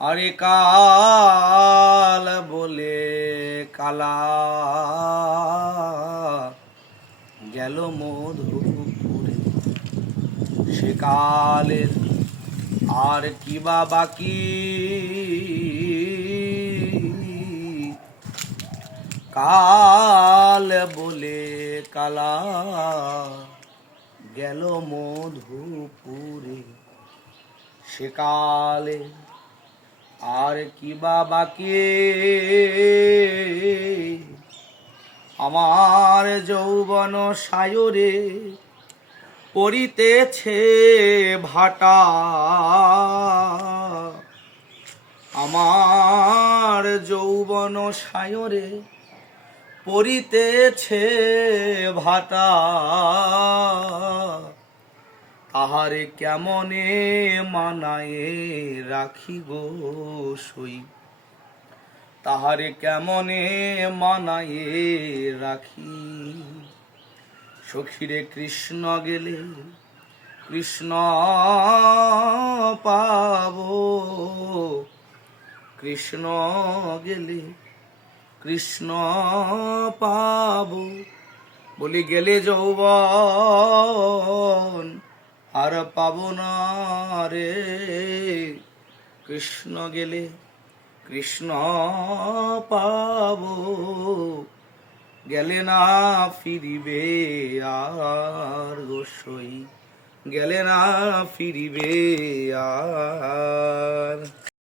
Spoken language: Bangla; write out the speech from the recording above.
আরে কাল বলে কালা গেল মধুপুরে, সে কালের আর কি বা বাকি। কাল বলে কালা গেল মধুপুরে, সে কালে আর কি বা বাকি। আমার যৌবন সায়রে পড়িতেছে ভাটা, আমার যৌবন সায়রে পড়িতেছে ভাটা। তাহারে কেমনে মানায়ে রাখি গো সই, তাহারে কেমনে মানায়ে রাখি। সখীরে কৃষ্ণ গেলে কৃষ্ণ পাবো, কৃষ্ণ গেলে কৃষ্ণ পাবো। বলি গেলে যৌবন আর পাবো না রে, কৃষ্ণ গেলে কৃষ্ণ পাবো। গেলে না ফিরিবে আর গোসই, গেলে না ফিরিবে আর।